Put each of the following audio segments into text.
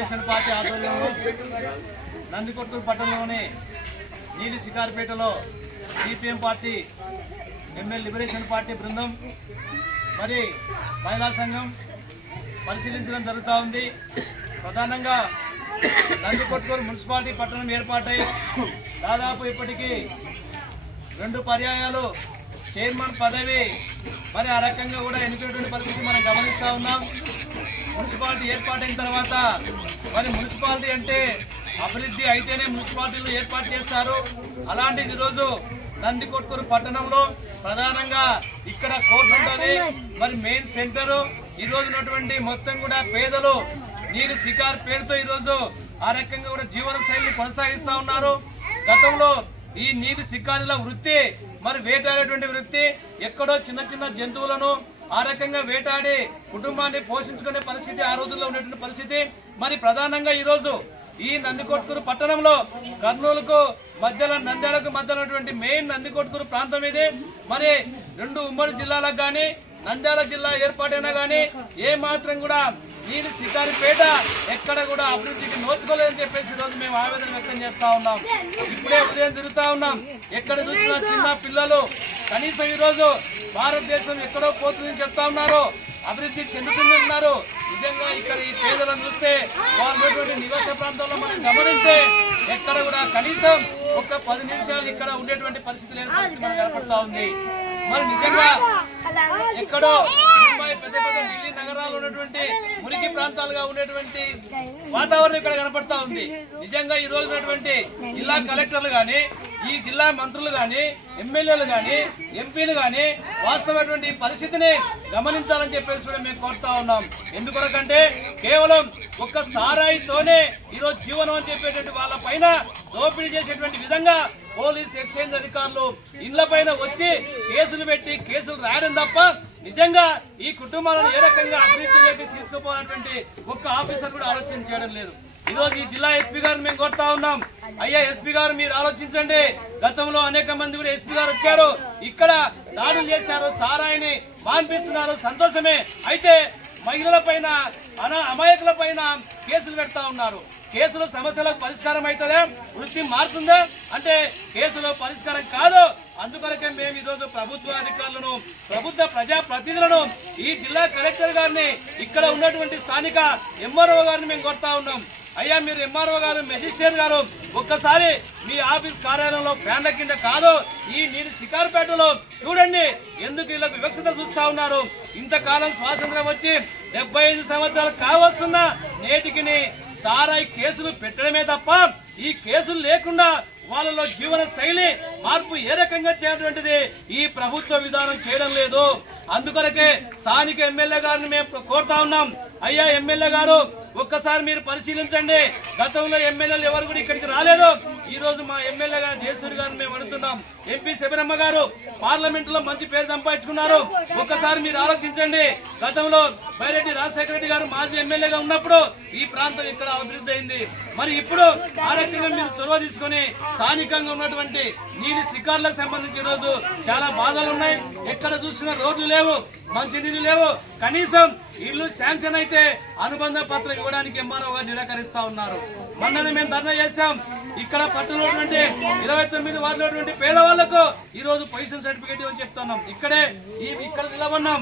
Liberation party ఆధ్వర్యంలో నందికొట్కూరు పట్టణంలోని నీలి శికారిపేటలో CPM party ML liberation party బృందం మరి మహిళా సంఘం పరిశీలించడం జరుగుతూ ఉంది. ప్రధానంగా నందికొట్కూరు మున్సిపాలిటీ పట్టణం ఏర్పాటై దాదాపు ఇప్పటికీ 2 పర్యాయాలు చైర్మన్ పదవి మరి ఆ రకంగా కూడా ఎన్నికైనటువంటి పరిస్థితి మనం గమనిస్తూ ఉన్నాం. మున్సిపాలిటీ ఏర్పాటైన తర్వాత మరి మున్సిపాలిటీ అంటే అభివృద్ధి అయితేనే మున్సిపాలిటీలు ఏర్పాటు చేస్తారు. అలాంటిది ఈరోజు నందికొట్కూరు పట్టణంలో ప్రధానంగా ఇక్కడ కోర్టు ఉంటుంది, మరి మెయిన్ సెంటర్. ఈరోజు ఉన్నటువంటి మొత్తం కూడా పేదలు నీరు శికార్ పేరుతో ఈరోజు ఆ రకంగా కూడా జీవన శైలిని కొనసాగిస్తూ ఉన్నారు. గతంలో ఈ నీటి శికారుల వృత్తి మరి వేటాడేటువంటి వృత్తి, ఎక్కడో చిన్న చిన్న జంతువులను ఆ రకంగా వేటాడి కుటుంబాన్ని పోషించుకునే పరిస్థితి ఆ రోజుల్లో ఉండేటువంటి పరిస్థితి. మరి ప్రధానంగా ఈరోజు ఈ నందికొట్కూరు పట్టణంలో కర్నూలుకు మధ్యలో నంద్యాలకు మధ్యలో ఉన్నటువంటి మెయిన్ నందికొట్కూరు ప్రాంతం ఇది. మరి 2 ఉమ్మడి జిల్లాలకు కానీ నంద్యాల జిల్లా ఏర్పాటైనా కానీ ఏ మాత్రం కూడా నీటి శికారిపేట ఎక్కడ కూడా అభివృద్ధికి నోచుకోలేదని చెప్పేసి ఈరోజు మేము ఆవేదన వ్యక్తం చేస్తా ఉన్నాం. ఇప్పుడే ఉదయం తిరుగుతా ఉన్నాం, ఎక్కడ చూసినా చిన్న పిల్లలు కనీసం ఈరోజు భారతదేశం ఎక్కడో పోతుందని చెప్తా ఉన్నారు, అభివృద్ధి చెందుతుందన్నారు. నిజంగా ఇక్కడ ఈ పేదలను చూస్తే వాళ్ళ నివాస ప్రాంతాల్లో మనం గమనిస్తే ఎక్కడ కూడా కనీసం ఒక 10 నిమిషాలు ఇక్కడ ఉండేటువంటి పరిస్థితి లేని పరిస్థితి మనకు కనపడతా ఉంది. మరి నిజంగా ఎక్కడో ముంబై పెద్ద పెద్ద ఢిల్లీ నగరాలు ఉన్నటువంటి మురికి ప్రాంతాలుగా ఉండేటువంటి వాతావరణం ఇక్కడ కనపడతా ఉంది. నిజంగా ఈ రోజు ఉన్నటువంటి జిల్లా కలెక్టర్లు గాని, ఈ జిల్లా మంత్రులు గాని, ఎమ్మెల్యేలు గాని, ఎంపీలు గాని వాస్తవమైనటువంటి పరిస్థితిని గమనించాలని చెప్పేసి కూడా మేము కోరుతా ఉన్నాం. ఎందుకంటే కేవలం ఒక్క సారాయితోనే ఈరోజు జీవనం అని చెప్పేటువంటి వాళ్ళ పైన దోపిడీ చేసేటువంటి విధంగా పోలీస్ ఎక్సైజ్ అధికారులు ఇండ్ల పైన వచ్చి కేసులు పెట్టి కేసులు రాయడం తప్ప నిజంగా ఈ కుటుంబాలను ఏ రకంగా అభివృద్ధిలోకి తీసుకుపోవాలన్నటువంటి ఒక్క ఆఫీసర్ కూడా ఆలోచన చేయడం లేదు. ఈ రోజు ఈ జిల్లా ఎస్పీ గారు మేము కోరుతా ఉన్నాం, అయ్యా ఎస్పీ గారు మీరు ఆలోచించండి. గతంలో అనేక మంది కూడా ఎస్పీ గారు వచ్చారు, ఇక్కడ దాడులు చేశారు, సారాయిని మాన్పిస్తున్నారు, సంతోషమే. అయితే మహిళల పైన అమాయకుల పైన కేసులు పెడతా ఉన్నారు. కేసులు సమస్యలకు పరిష్కారం అవుతుందా, వృత్తి మారుతుందా అంటే కేసులో పరిష్కారం కాదు. అందుకొరకే మేము ఈరోజు ప్రభుత్వ అధికారులను, ప్రభుత్వ ప్రజాప్రతినిధులను, ఈ జిల్లా కలెక్టర్ గారిని, ఇక్కడ ఉన్నటువంటి స్థానిక ఎంఆర్ఓ గారిని మేము కోరుతా ఉన్నాం, అయ్యా మీరు ఎంఆర్ఓ గారు, మెజిస్ట్రేట్ గారు ఒక్కసారి మీ ఆఫీస్ కార్యాలయంలో ఫ్యాన్ల కింద కాదు ఈ నీటి శికారిపేటలో చూడండి, ఎందుకు వీళ్ళకి వివక్షత చూస్తా ఉన్నారు. ఇంతకాలం స్వాతంత్రం వచ్చి 75 సంవత్సరాలు కావస్తున్నా నేటికి సారాయి కేసులు పెట్టడమే తప్ప ఈ కేసులు లేకుండా వాళ్ళలో జీవన శైలి మార్పు ఏ రకంగా చేయటువంటిది ఈ ప్రభుత్వ విధానం చేయడం లేదు. అందుకొరకే స్థానిక ఎమ్మెల్యే గారిని మేము కోరుతా ఉన్నాం, అయ్యా ఎమ్మెల్యే గారు ఒక్కసారి మీరు పరిశీలించండి. గతంలో ఎమ్మెల్యేలు ఎవరు కూడా ఇక్కడికి రాలేదు. ఈ రోజు మా ఎమ్మెల్యే గారు జయసూరి గారు మేము అడుగుతున్నాం, ఎంపీ శబరమ్మ గారు పార్లమెంట్ లో మంచి పేరు సంపాదించుకున్నారు, ఒక్కసారి మీరు ఆలోచించండి. గతంలో బైరెడ్డి రాజశేఖర రెడ్డి గారు మాజీ ఎమ్మెల్యేగా ఉన్నప్పుడు ఈ ప్రాంతం ఇక్కడ అభివృద్ధి అయింది. మరి ఇప్పుడు ఆ రకంగా మీరు చొరవ తీసుకుని స్థానికంగా ఉన్నటువంటి నీటి శిఖార్లకు సంబంధించి రోజు చాలా బాధలు ఉన్నాయి. ఎక్కడ చూసినా రోడ్లు లేవు, మంచినీళ్ళు లేవు, కనీసం ఇల్లు శాంక్షన్ అయితే అనుబంధ పత్రం ఇవ్వడానికి ఎంఆర్ఓ గారు నిరాకరిస్తా ఉన్నారు. మొన్ననే మేము ధర్నా చేశాం, ఇక్కడ పట్టణంలో 29 వార్డులో పేదవాళ్లకు ఈ రోజు పొజిషన్ సర్టిఫికేట్ ఇవ్వని చెప్తున్నాం. ఇక్కడ నిలబడినాం,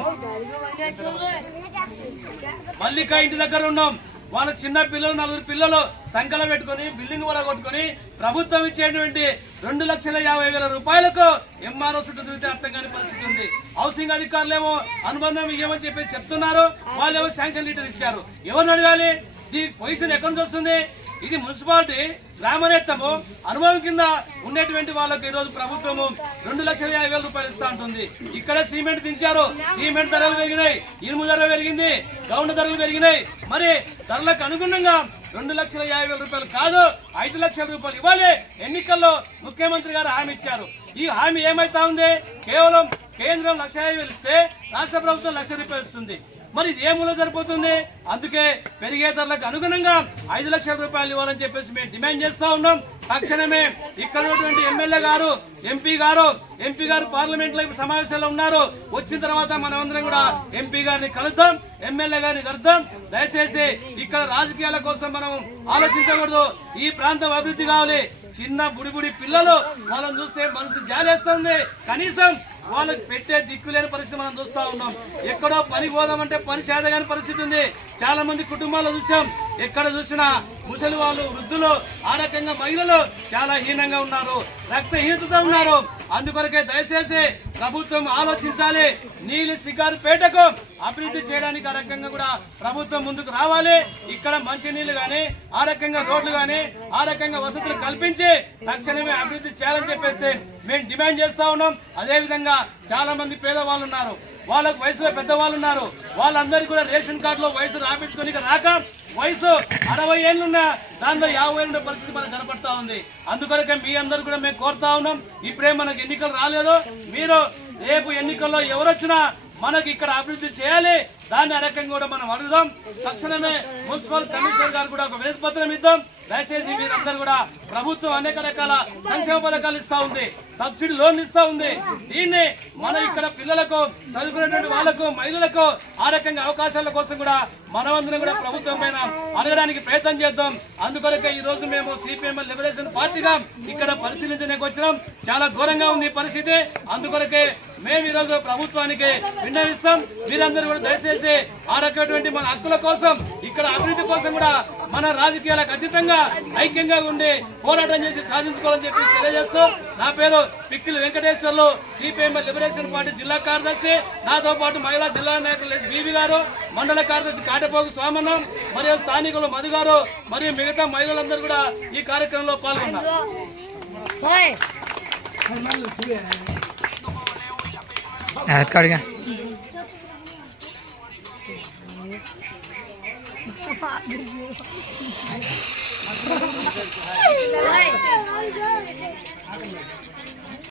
మల్లిక ఇంటి దగ్గర ఉన్నాం, వాళ్ళ చిన్న పిల్లలు 4 పిల్లలు సంకల పెట్టుకుని బిల్డింగ్ కూడా కొట్టుకుని ప్రభుత్వం ఇచ్చేటువంటి 2,50,000 రూపాయలకు ఎంఆర్ఓ చుట్టూ తిరిగితే అర్థం కాని పరిస్థితి ఉంది. హౌసింగ్ అధికారులేమో అనుబంధం ఇవ్వమని చెప్పి చెప్తున్నారు, వాళ్ళేమో శాంక్షన్ లెటర్ ఇచ్చారు. ఎవరిని అడగాలి? దీని పొజిషన్ ఎక్కడి నుంచి వస్తుంది? ఇది మున్సిపాలిటీ గ్రామనేత్తము అనుభవం కింద ఉండేటువంటి వాళ్ళకి ఈ రోజు ప్రభుత్వము 2,50,000 రూపాయలు ఇస్తా ఉంటుంది. ఇక్కడే సిమెంట్ దించారు, సిమెంట్ ధరలు పెరిగినాయి, ఇనుము ధర పెరిగింది, గౌండ్ ధరలు పెరిగినాయి. మరి ధరలకు అనుగుణంగా 2,50,000 రూపాయలు కాదు 5 లక్షల రూపాయలు ఇవ్వాలి. ఎన్నికల్లో ముఖ్యమంత్రి గారు హామీ ఇచ్చారు. ఈ హామీ ఏమైతా ఉంది? కేవలం కేంద్రం 1,50,000 ఇస్తే రాష్ట్ర ప్రభుత్వం 1,00,000 రూపాయలు ఇస్తుంది. మరి ఇది ఏ మూల సరిపోతుంది? అందుకే పెరిగే ధరలకు అనుగుణంగా 5 లక్షల రూపాయలు ఇవ్వాలని చెప్పేసి మేము డిమాండ్ చేస్తా ఉన్నాం. తక్షణమే ఇక్కడ ఉన్నటువంటి ఎమ్మెల్యే గారు, ఎంపీ గారు పార్లమెంట్ లో సమావేశాల్లో ఉన్నారు. వచ్చిన తర్వాత మనం అందరం కూడా ఎంపీ గారిని కలుద్దాం, ఎమ్మెల్యే గారిని కలుద్దాం. దయచేసి ఇక్కడ రాజకీయాల కోసం మనం ఆలోచించకూడదు. ఈ ప్రాంతం అభివృద్ధి కావాలి. చిన్న బుడిబుడి పిల్లలు వాళ్ళని చూస్తే మనసు జాలేస్తుంది. కనీసం వాళ్ళకి పెట్టే దిక్కు లేని పరిస్థితి మనం చూస్తా ఉన్నాం. ఎక్కడో పని పోదామంటే పని చేతగాని పరిస్థితి ఉంది. చాలా మంది కుటుంబాల్లో చూసాం. ఎక్కడ చూసినా ముసలి వాళ్ళు, వృద్ధులు, ఆ రకంగా మహిళలు చాలా హీనంగా ఉన్నారు, రక్తహీనతతో ఉన్నారు. అందుకొరకే దయచేసి ప్రభుత్వం ఆలోచించాలి. నీలి శికారుపేటకు అభివృద్ధి చేయడానికి ఆ రకంగా కూడా ప్రభుత్వం ముందుకు రావాలి. ఇక్కడ మంచి నీళ్లు గాని, ఆ రకంగా రోడ్లు గాని, ఆ రకంగా వసతులు కల్పించి తక్షణమే అభివృద్ధి చేయాలని చెప్పేసి మేము డిమాండ్ చేస్తా ఉన్నాం. అదే విధంగా చాలా మంది పేదవాళ్ళు ఉన్నారు, వాళ్ళకు వయసులో పెద్దవాళ్ళు ఉన్నారు. వాళ్ళందరికీ కూడా రేషన్ కార్డులో వయసు రాపించుకొని రాక వయసు 60 ఏళ్ళున్న దాంట్లో 50 ఏళ్ళ పరిస్థితి మనకు కనపడతా ఉంది. అందుకొరకే మీ అందరూ కూడా మేము కోరుతా ఉన్నాం. ఇప్పుడే మనకు ఎన్నికలు రాలేదు. మీరు రేపు ఎన్నికల్లో ఎవరొచ్చినా మనకి ఇక్కడ అభివృద్ధి చేయాలి. దాన్ని ఆ రకంగా కూడా మనం అడుగుదాం. తక్షణమే మున్సిపల్ కమిషనర్ గారు కూడా ఒక వినతి పత్రం ఇద్దాం. దయచేసి మీరందరూ కూడా ప్రభుత్వం అనేక రకాల సంక్షేమ పథకాలు ఇస్తా ఉంది, సబ్సిడీ లోన్లు ఇస్తా ఉంది. దీన్ని మనం ఇక్కడ పిల్లలకు, చదువుకునేటువంటి వాళ్లకు, మహిళలకు ఆ రకంగా అవకాశాల కోసం కూడా మనమందరం కూడా ప్రభుత్వం పైన అడగడానికి ప్రయత్నం చేద్దాం. అందుకొరకే ఈ రోజు మేము సిపిఎం లిబరేషన్ పార్టీగా ఇక్కడ పరిశీలించడానికి వచ్చినాం. చాలా ఘోరంగా ఉంది పరిస్థితి. అందుకొరకే మేము ఈ రోజు ప్రభుత్వానికి విన్నవిస్తాం. మీరందరూ కూడా దయచేసి ఆ రకమైనటువంటి మన హక్కుల కోసం, ఇక్కడ అభివృద్ధి కోసం కూడా మన రాజకీయాలకు అతీతంగా ఐక్యంగా ఉండి పోరాటం చేసి సాధించుకోవాలని చెప్పి తెలియజేస్తూ, నా పేరు Pikkili Venkateswarlu, CPM liberation party జిల్లా కార్యదర్శి. నాతో పాటు మహిళా జిల్లా నాయకులు బీబీ గారు, మండల కార్యదర్శి కాటపోగు స్వామన్నం, మరియు స్థానికులు మధు గారు, మరియు మిగతా మహిళలందరూ కూడా ఈ కార్యక్రమంలో పాల్గొన్నారు. Hey!